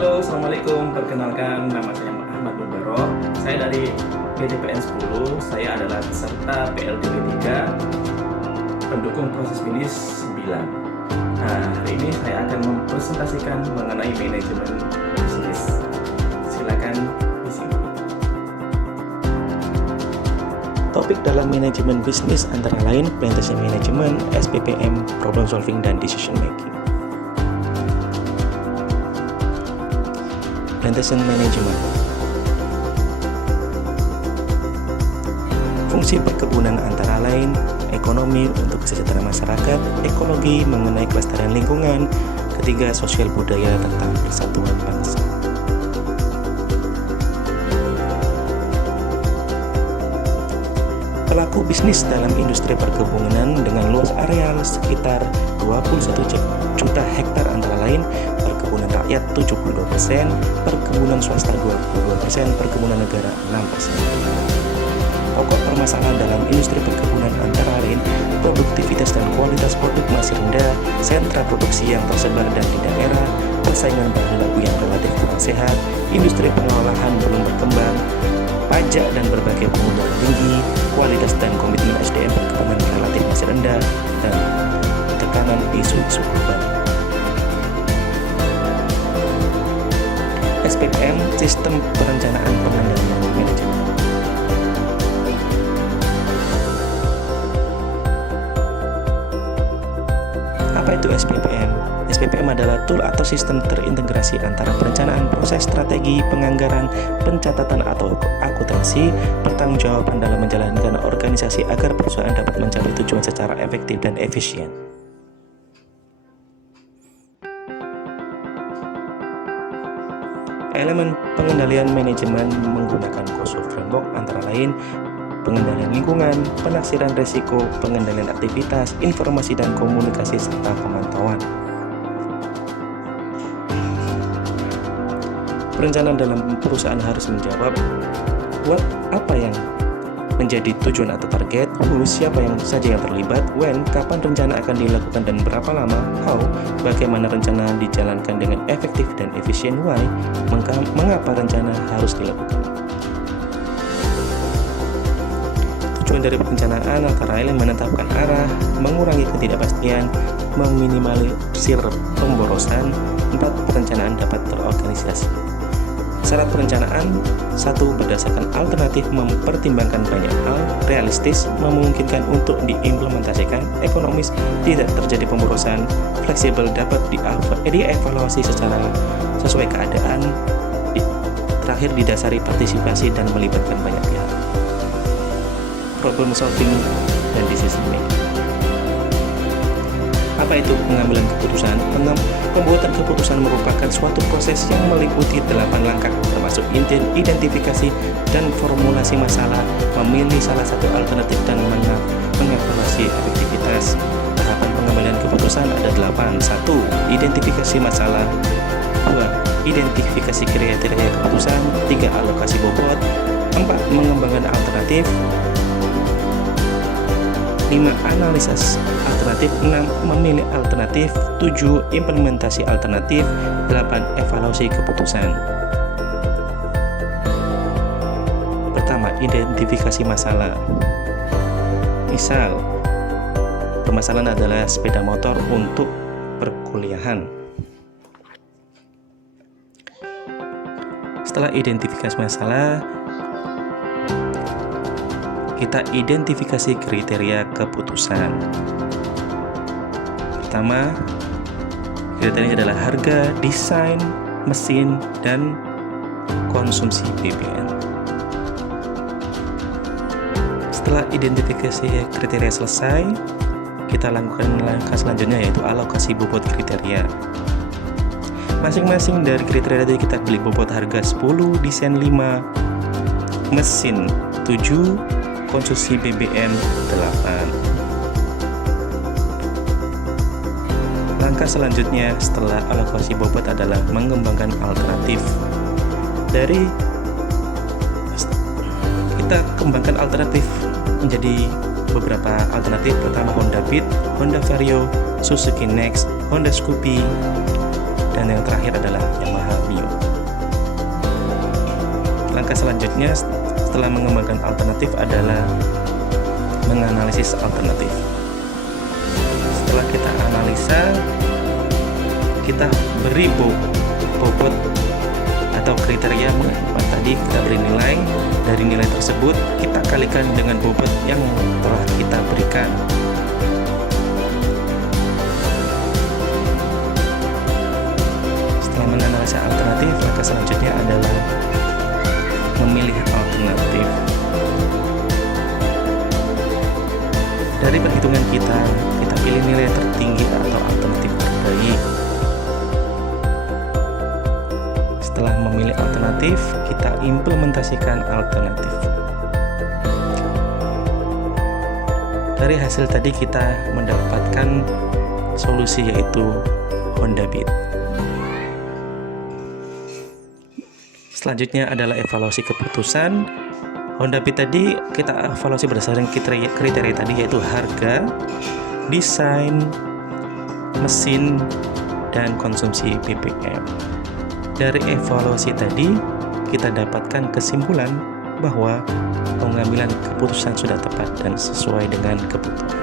Halo, Assalamualaikum. Perkenalkan, nama saya Ahmad Mubaro. Saya dari PTPN 10. Saya adalah peserta PLDB 3, pendukung proses bisnis 9. Nah, hari ini saya akan mempresentasikan mengenai manajemen bisnis. Silakan di sini. Topik dalam manajemen bisnis antara lain Plantation Management, SPPM, Problem Solving, dan Decision Making. Plantation Management. Fungsi perkebunan antara lain ekonomi untuk kesejahteraan masyarakat, ekologi mengenai kelestarian lingkungan, ketiga sosial budaya tentang persatuan bangsa. Pelaku bisnis dalam industri perkebunan dengan luas areal sekitar 21 juta hektar antara lain perkebunan rakyat 72%, perkebunan swasta 22%, perkebunan negara 6%. Pokok permasalahan dalam industri perkebunan antara lain produktivitas dan kualitas produk masih rendah, sentra produksi yang tersebar dan di daerah, persaingan bahan baku yang relatif kurang sehat, industri pengolahan belum berkembang, pajak dan berbagai permudahan tinggi, kualitas dan komitmen SDM perkebunan relatif masih rendah, dan tekanan isu-isu global. SPPM, Sistem Perencanaan Pengendalian Manajemen. Apa itu SPPM? SPPM adalah tool atau sistem terintegrasi antara perencanaan, proses, strategi, penganggaran, pencatatan atau akuntansi, pertanggungjawaban dalam menjalankan organisasi agar perusahaan dapat mencapai tujuan secara efektif dan efisien. Elemen pengendalian manajemen menggunakan KOSO framework antara lain pengendalian lingkungan, penaksiran risiko, pengendalian aktivitas, informasi dan komunikasi, serta pemantauan. Perencanaan dalam perusahaan harus menjawab what, apa yang menjadi tujuan atau target, who, siapa yang saja yang terlibat, when, kapan rencana akan dilakukan dan berapa lama, how, bagaimana rencana dijalankan dengan efektif dan efisien, why, mengapa rencana harus dilakukan. Tujuan dari perencanaan antara lain menetapkan arah, mengurangi ketidakpastian, meminimalisir pemborosan, 4. Perencanaan dapat terorganisasi. Syarat perencanaan 1. Berdasarkan alternatif, mempertimbangkan banyak hal, realistis, memungkinkan untuk diimplementasikan, ekonomis, tidak terjadi pemborosan, fleksibel, dapat dievaluasi secara sesuai keadaan, terakhir didasari partisipasi dan melibatkan banyak pihak. Problem solving dan decision making. Apa itu pengambilan keputusan? Pembuatan keputusan merupakan suatu proses yang meliputi 8 langkah, termasuk identifikasi dan formulasi masalah, memilih salah satu alternatif, dan mengevaluasi efektivitas. Tahapan pengambilan keputusan ada 8. 1. Identifikasi masalah. 2. Identifikasi kriteria keputusan. 3. Alokasi bobot. 4. Mengembangkan alternatif. 5. Analisis alternatif. 6. Memilih alternatif. 7. Implementasi alternatif. 8. Evaluasi keputusan. Pertama, identifikasi masalah. Misal, permasalahan adalah sepeda motor untuk perkuliahan. Setelah identifikasi masalah, kita identifikasi kriteria keputusan. Pertama, kriteria adalah harga, desain, mesin, dan konsumsi BBM. Setelah identifikasi kriteria selesai, kita lakukan langkah selanjutnya, yaitu alokasi bobot kriteria. Masing-masing dari kriteria tadi kita beli bobot harga 10, desain 5, mesin 7, konsumsi BBM 8. Langkah selanjutnya setelah alokasi bobot adalah mengembangkan alternatif. Kita kembangkan alternatif menjadi beberapa alternatif. Pertama, Honda Beat, Honda Vario, Suzuki Next, Honda Scoopy, dan yang terakhir adalah Yamaha Mio. Langkah selanjutnya setelah mengembangkan alternatif adalah menganalisis alternatif. Setelah kita analisa, kita beri bobot atau kriteria tadi, kita beri nilai. Dari nilai tersebut kita kalikan dengan bobot yang telah kita berikan. Setelah menganalisa alternatif, langkah selanjutnya adalah memilih alternatif. Dari perhitungan kita pilih nilai tertinggi atau alternatif terbaik. Setelah memilih alternatif, kita implementasikan alternatif. Dari hasil tadi kita mendapatkan solusi, yaitu Honda Beat. Selanjutnya adalah evaluasi keputusan. Honda Beat tadi kita evaluasi berdasarkan kriteria tadi, yaitu harga, desain, mesin, dan konsumsi BBM. Dari evaluasi tadi, kita dapatkan kesimpulan bahwa pengambilan keputusan sudah tepat dan sesuai dengan kebutuhan.